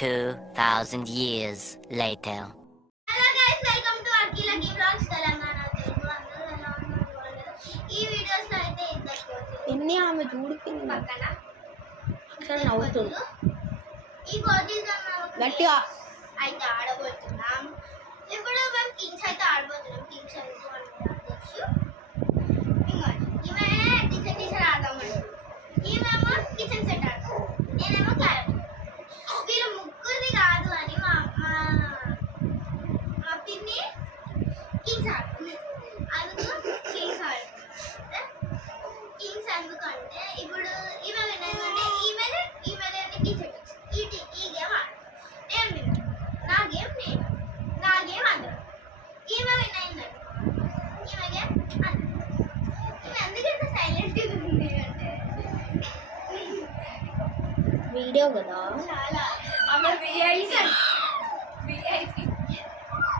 2,000 years later. Hello guys, welcome to Akila Vlogs Telangana. ఈ videos లో అయితే ఇద్దరు కోతులు ఇన్ని ఆమె చూడుకుంది పక్కన సరే నవ్వుతుంది ఈ కోతులతో మనం గట్టిగా అయితే ఆడబోతున్నాం. ఇప్పుడు మేము కింగ్స్ అయితే ఆడబోతున్నాం. కింగ్స్ అయితే ఈమె టీచర్ ఆడదామండి. ఈమెమో కిచెన్ సెట్ ఆడతాం, నేనేమో క్యారెట్. వీళ్ళు ముగ్గురిది కాదు అని మా పిన్ని కింగ్స్ ఆడుతుంది. అందుకు కింగ్స్ ఆడుతుంది. కింగ్స్ ఎందుకంటే ఇప్పుడు ఈమె విన్నాయంటే ఈమె టీచర్ ఈ గేమ్ ఆడు, నేను విన్నాను, నా గేమ్ నేను, నా గేమ్ అందరు. ఈమె విన్నాయిందండి, ఈమె గేమ్ అందరు. ఈమె ఎందుకంటే సైలెంట్గా ఉంది అంటే వీడియో కదా చాలా ఆమె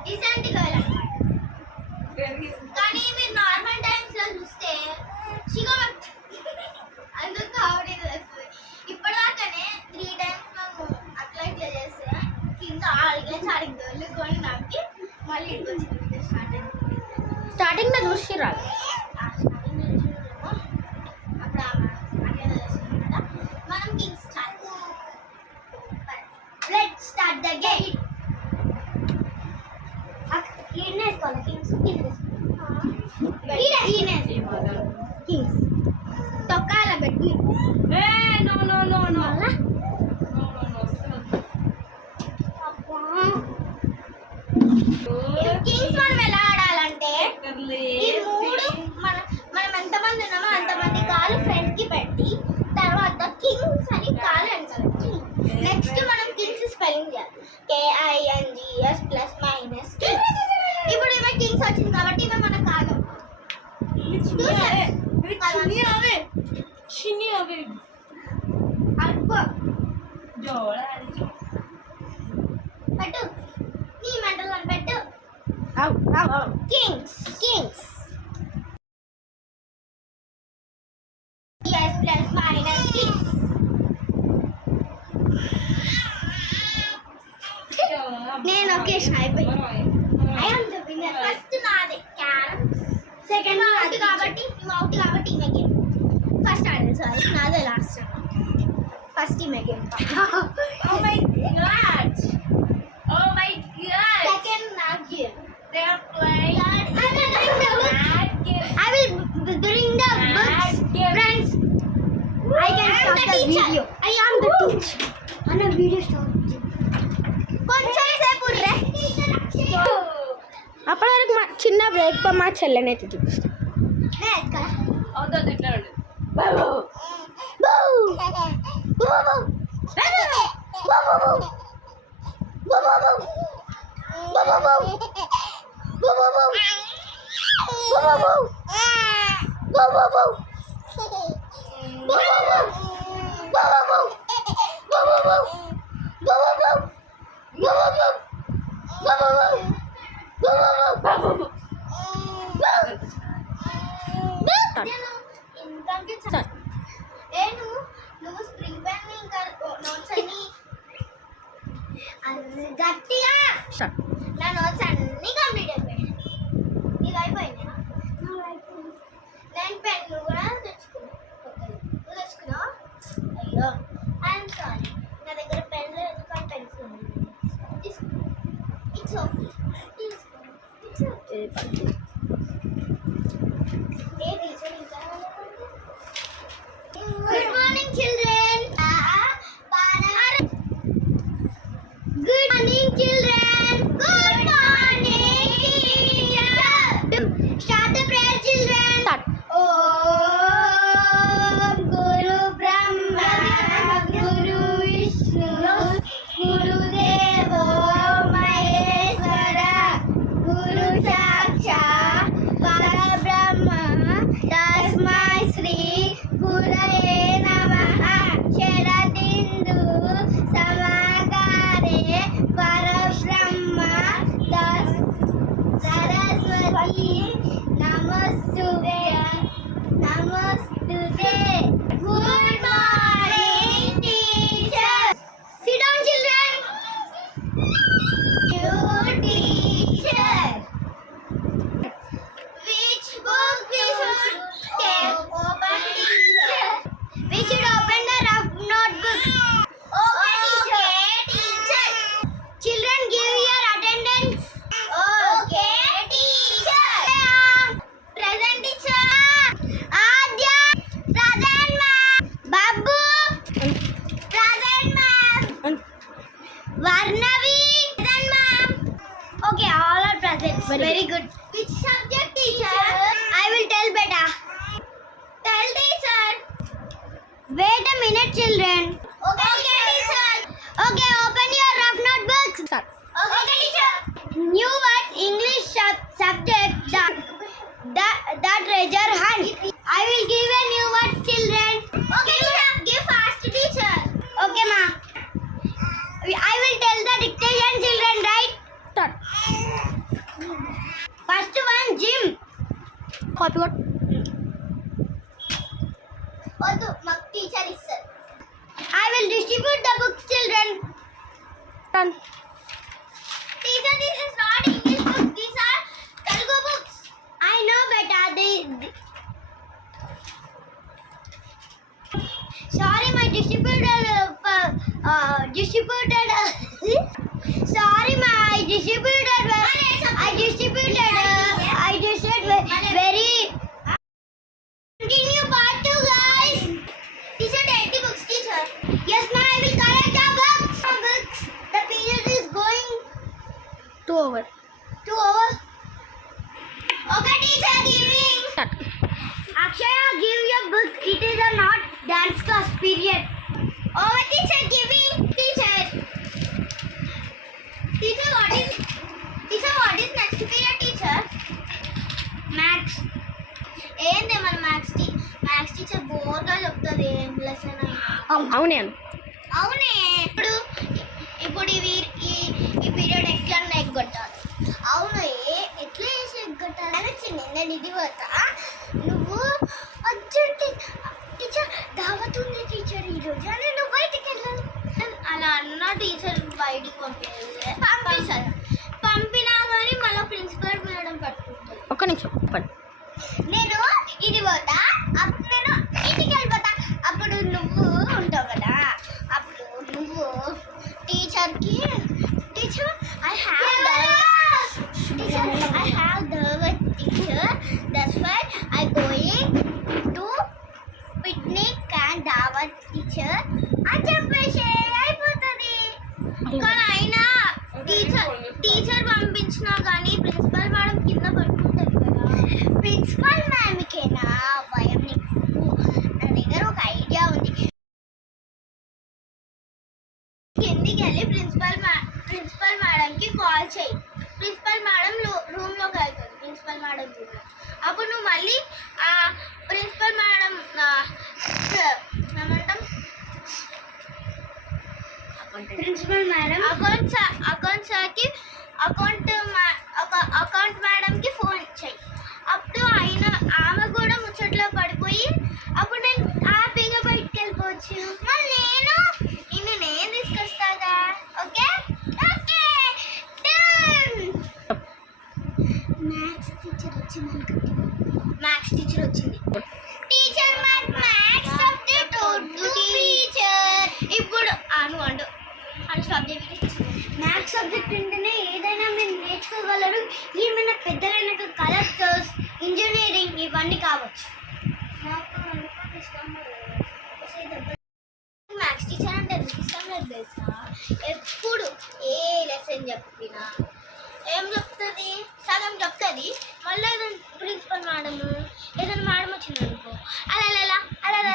రీసెంట్ గర్ల్ అన్నమాట. కానీ మీరు నార్మల్ టైమ్స్ లో చూస్తే అందుకు కామెడీ వస్తుంది. ఇప్పటిదాకానే 3 times మేము అట్లా ఇట్లా చేస్తే కింద ఆడికి దొల్లుకొని నవ్వి మళ్ళీ ఇక్కడికి వచ్చింది. స్టార్టింగ్ లో చూసిరా అప్పుడు అట్లా చేస్తున్నాం. మనం kings let's start the game. Kings తొక్కాల పెట్టి కింగ్స్ మనం ఎలా ఆడాలంటే ఈ మూడు మనం ఎంతమంది ఉన్నామో అంతమంది కాలు ఫ్రంట్ కి పెట్టి తర్వాత కింగ్స్ అని కాలు వెనకాలి. నెక్స్ట్ మనం కింగ్స్ స్పెల్లింగ్ చేయాలి, KINGS +- కింగ్స్. ఇప్పుడు ఈమె కింగ్స్ వచ్చింది కాబట్టి ఈమె మన కాదు పెట్టు, నీ మెంటల్ అని పెట్టు. Kings Kings +- Kings. నేను ఒకేషన్ అయిపోయింది. ఫస్ట్ నాదే క్యారమ్, సెకండ్ అవుట్ కాబట్టి ఈమె గేమ్ ఫస్ట్ ఆడేది. సారీ నాదే లాస్ట్, ఫస్ట్ ఈమె గేమ్. సెకండ్ నా game. I will bring the books, friends. I can start the video. I am the teacher. Ana video start. కొంచెం సేపు అప్పటి వరకు మా చిన్న బ్రేక్ మా చెల్లెనైతే చూపిస్తాను. నువ్వు స్ప్రింగ్ బ్యాన్ ఇంకా నోట్స్ అన్ని గట్టిగా నా నోట్స్ అన్ని కంప్లీట్ అయిపోయాయి. నీకు అయిపోయింది, నేను పెన్ను కూడా తెచ్చుకున్నాను. నువ్వు తెచ్చుకున్నావు? అయ్యో ఐఎమ్ సారీ, నా దగ్గర పెన్ లేదు కానీ పెన్సిల్ ఉంది. It's okay, good morning children. Good morning children. Good morning teacher. Start the prayer children. ఓం గురు బ్రహ్మ గురు విష్ణు గురుదేవో మహేశ్వర గురు సాక్షాత్ పరబ్రహ్మ తస్మై శ్రీ గురవే నమః. శరదిందు సమాకారే పరబ్రహ్మ సరస్వతి నమస్తుతే నమస్తుతే. Good morning teacher. Sit down children. Wait a minute, children. Okay, teacher. Okay, open your rough notebooks. Start. Okay, teacher. New words, English subject. That treasure hunt. I will give a new word, children. Okay, teacher. Give fast, teacher. Okay, ma. I will tell the dictation, children, right? Start. First one, gym. Copy what? వద్దు మాకు teacher ఇస్తారు. I will distribute the books, children. Done. Teacher, this is not English books. These are Telugu books. I know, beta. Sorry, my distributed. Sorry, my distributed. I distributed very. Continue part 2, guys. Teacher, take the books, teacher. Yes, ma'am. I will collect the books. The period is going 2 over. 2 hours. Okay, teacher, giving. Start. Akshaya, give your book. It is a not dance class period. Over, teacher, giving. Teacher, what is next period, teacher? Maths. ఏంది మన maths teacher బోర్గా చెప్తుంది ఏం lesson అవునే అను. అవునే ఇప్పుడు ఇవి ఈ period ఎట్లా ఎగ్గొట్టాలి. అవును ఎట్లా వేసి ఎగ్గొట్టాలి అని వచ్చింది. నేను ఇది పోతా నువ్వు అర్జెంట్ టీచర్ దావత్ ఉంది టీచర్ ఈరోజు అని నువ్వు బయటికి వెళ్ళాలి. అలా అన్న టీచర్ బయటికి పంపిస్తారు. పంపినా కానీ మళ్ళీ ప్రిన్సిపల్ మేడం పట్టుకుంటుంది. ఒక్క నిమిషం చెప్పండి. నేను ఇది పోతా అప్పుడు నేను ఇంటికి వెళ్ళిపోతా. అప్పుడు నువ్వు ఉంటావు కదా. అప్పుడు నువ్వు టీచర్కి teacher I have the teacher that's why I going to picnic and దావత్ టీచర్ అని చెప్పేసి అయిపోతుంది. కానీ అయినా టీచర్ పంపించినా కానీ ప్రిన్సిపల్ మేడం కింద పట్టుకుంటుంది కదా. ప్రిన్సిపల్ మ్యామ్కేనా భయం నీకు? నా దగ్గర ఒక ఐడియా ఉంది. కిందికి వెళ్ళి ప్రిన్సిపల్ మేడంకి కాల్ చేయి. ప్రిన్సిపల్ మేడం రూమ్లోకి వెళ్తుంది. ప్రిన్సిపల్ మేడం రూమ్లో అప్పుడు నువ్వు మళ్ళీ ఆ ప్రిన్సిపల్ మేడం ఏమంటాం ప్రిన్సిపల్ మేడం అకౌంట్ సార్కి అకౌంట్ మేడంకి ఫోన్ చేయి. అప్పుడు ఆమె కూడా ముచ్చట్లో పడిపోయి అప్పుడు నేను హ్యాపీగా బయటికి వెళ్ళిపోవచ్చు. మళ్ళీ నేను తీసుకొస్తాగా. ఓకే ఓకే మ్యాథ్స్ టీచర్ వచ్చింది. టీచర్ మ్యాథ్స్ సబ్జెక్ట్ టీచర్ ఇప్పుడు అండు సబ్జెక్ట్ మ్యాథ్స్ సబ్జెక్ట్ ఉంటేనే ఏదైనా మీరు నేర్చుకోగలరు. ఏమైనా పెద్దగైన కలెక్టర్స్ ఇంజనీరింగ్ ఇవన్నీ కావచ్చు. మ్యాథ్స్ టీచర్ అంటే ఇష్టం లేదు తెలుసా. ఎప్పుడు ఏ లెసన్ చెప్పినా ఏం చెప్తుంది, సగం చెప్తుంది. మళ్ళీ ప్రిన్సిపల్ మేడము ఏదైనా మేడం వచ్చింది అనుకో అలా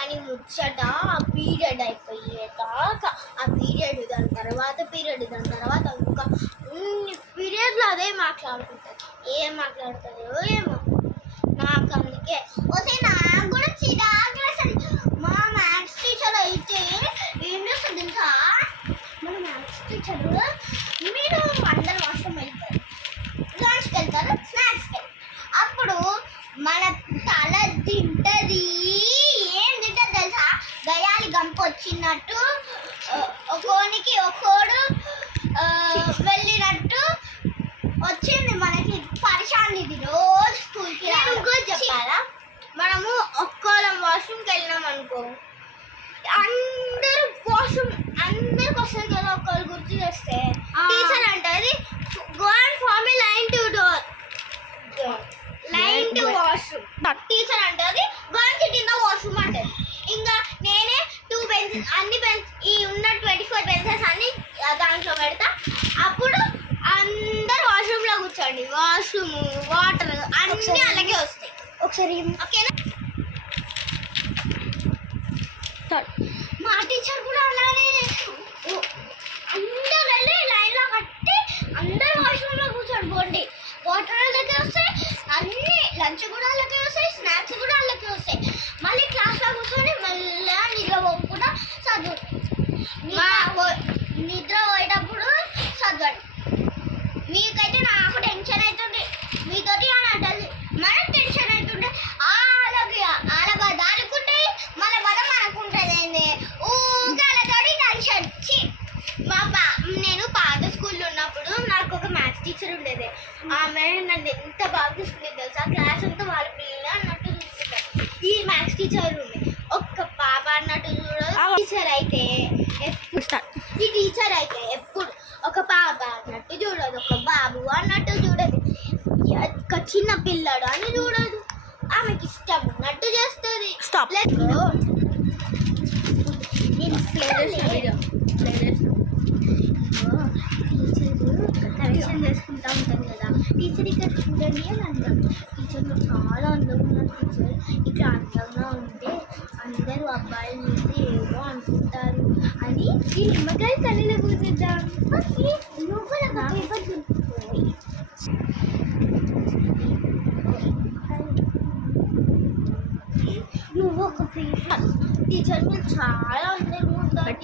అని ముచ్చట ఆ పీరియడ్ అయిపోయేదాకా ఆ పీరియడ్ దాని తర్వాత ఇంకా పీరియడ్లో అదే మాట్లాడుకుంటుంది. ఏం మాట్లాడుతుందో ఏమో. నాకు అందుకే నాకు కూడా చిరాకు వేస్తుంది. మా మ్యాథ్స్ టీచర్ అయితే ఏం చేస్తుంది తెలుసా. మన మ్యాథ్స్ టీచర్ మీరు అందరు వాష్రూమ్ వెళ్తారు, లంచ్కి వెళ్తారు, స్నాక్స్కి వెళ్తారు. అప్పుడు మన తల తింటది. ఏం తింటది తెలుసా. గయాలి గంప వచ్చినట్టు ఒక్కోనికి ఒక్కోడు వెళ్ళినట్టు వచ్చింది మనకి పరిశాన్. ఇది రోజు స్కూల్కి చెప్పాలా. మనము ఒక్కోలం వాష్రూమ్కి వెళ్ళినాం అనుకో అందరికి వస్తుంది కదా. ఒక్కరు గుర్తు చేస్తే టీచర్ అంటది go and form a line to door line to washroom. Teacher అంటది go and sit in the washroom అంటది. ఇంకా నేనే 2 పెన్సిల్స్ అన్ని ఈ ఉన్న 24 పెన్సిల్స్ అన్ని దాంట్లో పెడతా. అప్పుడు అందరు వాష్రూమ్లో కూర్చోండి. వాష్రూమ్ వాటర్ అన్నీ అలాగే వస్తాయి. ఒకసారి ఓకేనా. స్టార్ట్. మా టీచర్ కూడా అలానే అందరూ వెళ్ళి లైన్లో కట్టి అందరూ వాష్రూమ్లో కూర్చోండి పోండి. వాటర్ వాళ్ళకి వస్తాయి, అన్ని లంచ్ కూడా వాళ్ళకి వస్తాయి, స్నాక్స్ కూడా వాళ్ళకి వస్తాయి. మళ్ళీ క్లాస్లో కూర్చొని మళ్ళీ నిద్ర పోకుండా చదువు. నిద్ర పోయేటప్పుడు చదవండి. మీకైతే నాకు టెన్షన్ అవుతుంది, మీతోటి అని అంటుంది. మనకు టెన్షన్ అవుతుంటే వాళ్ళకి వాళ్ళ బాధ అనుకుంటాయి, మన బాధ మనకుంటుంది. ఊళ్ళతోటి టెన్షన్. నేను పాత స్కూల్లో ఉన్నప్పుడు నాకు ఒక మ్యాథ్స్ టీచర్ ఉండేది. ఆమె నన్ను ఎంత బాగా చూసుకునేది తెలుసా, క్లాస్ అంతా వాళ్ళ పిల్లలు అన్నట్టు చూసుకుంటారు. ఈ మ్యాథ్స్ టీచర్ ఉంది, ఒక్క పాప అన్నట్టు చూడదు. టీచర్ అయితే ఈ టీచర్ అయితే ఎప్పుడు ఒక పాప అన్నట్టు చూడదు, ఒక బాబు అన్నట్టు చూడదు, ఒక చిన్న పిల్లడు అని చూడదు. ఆమెకి ఇష్టం ఉన్నట్టు చేస్తుంది. కరెక్షన్ చేసుకుంటా ఉంటాం కదా. టీచర్ ఇక్కడ చూడండి అని అంటాం. టీచర్లో చాలా అందంగా ఉన్నారు. టీచర్ ఇక్కడ అందంగా ఉంటే అందరూ అబ్బాయిలు చూసి ఏదో అనుకుంటారు అని ఈ నిమ్మకాయ కళ్ళలో పూజిద్దాం. నువ్వు ఒక టీచర్ మీరు చాలా అందంగా ఉంటారు.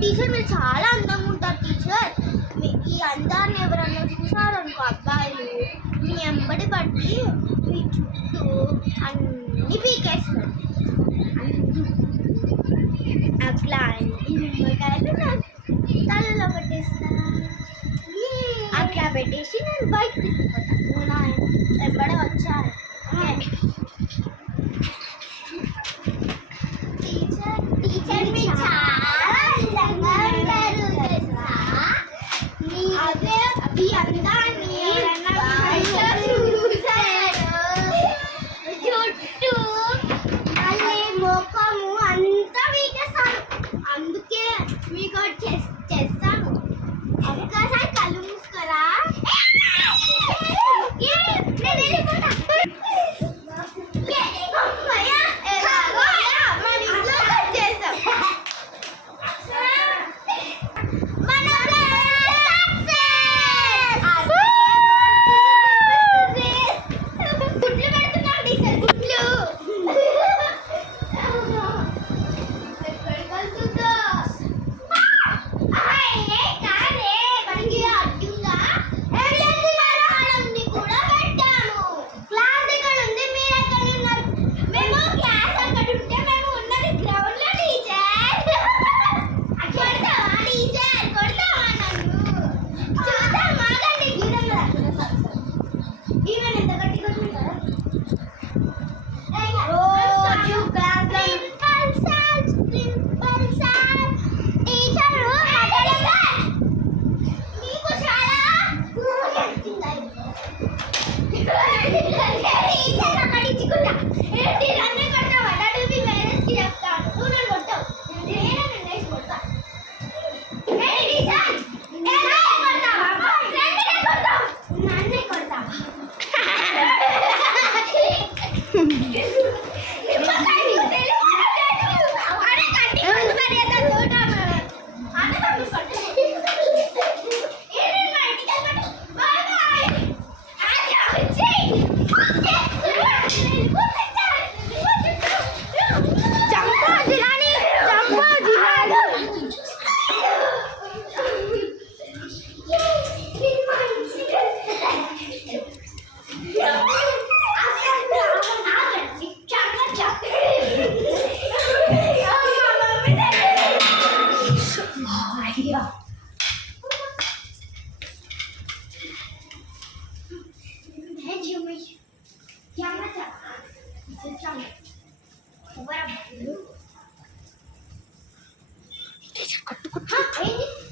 టీచర్ మీరు చాలా అందంగా ఉంటారు. టీచర్ ఈ అందాన్ని ఎవరన్నా చూసారనుకో అబ్బాయిలు మీ ఎంబడి పట్టి మీ చుట్టూ అన్ని పీకేస్తారు. అట్లా ఈ నిమ్మకాయలు తలలో పెట్టేస్తాను. అట్లా పెట్టేసి నేను బయటకు తీసుకుపోతాను. ఎంబడే వచ్చాను. టీచర్ మీరు చాలా అందంగా ఉంటారు తెలుసా. అదే ఈ అందాన్ని చుట్టూ మళ్ళీ ముఖము అంతా వీకేస్తాను. అందుకే మీకు చేస్తాను. ఒక్కసారి కళ్ళు మూసుకోరా.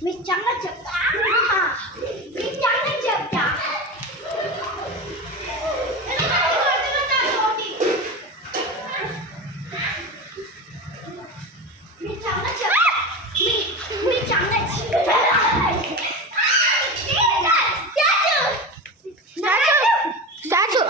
Miss jangan cepat. Miss jangan cepat. Miss jangan cepat. Miss jangan cepat. Statue.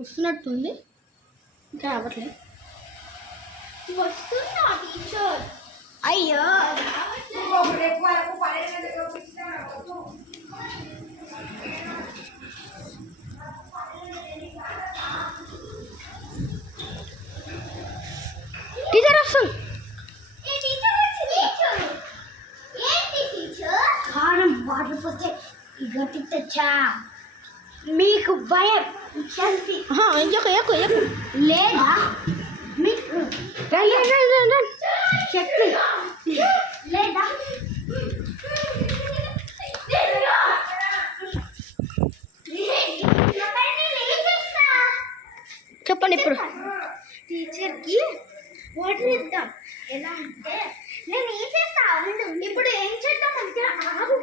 వస్తున్నట్టుంది ఇంకా రావట్లేదు. వస్తున్నా టీచర్. అయ్యో టీచర్ వస్తుంది. ఏ టీచర్ వచ్చింది. ఏంటి టీచర్? కారం వాటర్ పోతే గట్టి తెచ్చా. మీకు భయం లేదా? మీకు శక్తి లేదా? చెప్పండి ఇప్పుడు. టీచర్కి వాటర్ ఇద్దాం. ఎలా అంటే నేను ఏం చేస్తా ఉండు. ఇప్పుడు ఏం చేద్దాం అంటే ఆగు.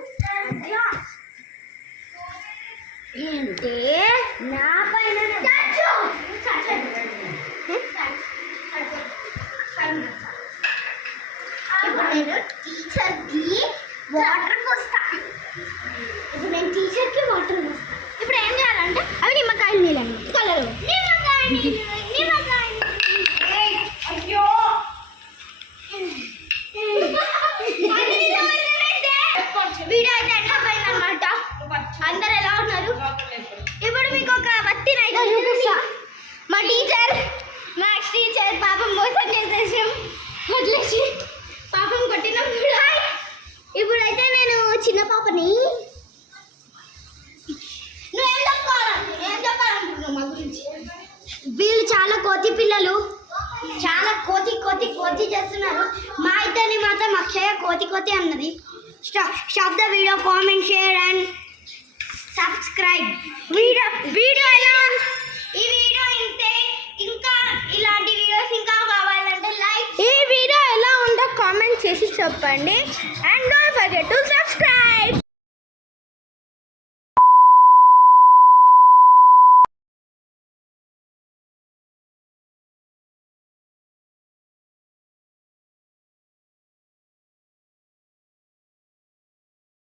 ఏంటి నా పైన ఇప్పుడు నేను టీచర్కి వాటర్ పోస్తా. ఇప్పుడు నేను టీచర్కి వాటర్ పోస్తా. ఇప్పుడు ఏం చేయాలంటే అవి నిమ్మకాయలు నీళ్ళని కలరు నిమ్మకాయ నీళ్ళు. అయ్యో వీడియో అయితే ఎండిపోయింది అనమాట. అందరు ఎలా ఉన్నారు? ఇప్పుడు మీకు ఒక వత్తిని అయితే చూపిస్తా. మా టీచర్ మ్యాథ్స్ టీచర్ పాపం మోసం చేసేసాం. వదిలేసి పాపం కొట్టినాం కూడా. ఇప్పుడైతే నేను చిన్న పాపని నువ్వేం చెప్పాలనుకుంటున్నావు మా గురించి? వీళ్ళు చాలా కోతి పిల్లలు, చాలా కోతి చేస్తున్నారు. మా ఇద్దరిని మాత్రం అక్షయ కోతి అన్నది. Stop the video, comment, share and subscribe. Video ఎలా ఉంది? ఈ వీడియో ఇంతే. ఇంకా ఇలాంటి వీడియోస్ ఇంకా కావాలంటే లైక్. ఈ వీడియో ఎలా ఉందో కామెంట్ చేసి చెప్పండి. And don't forget to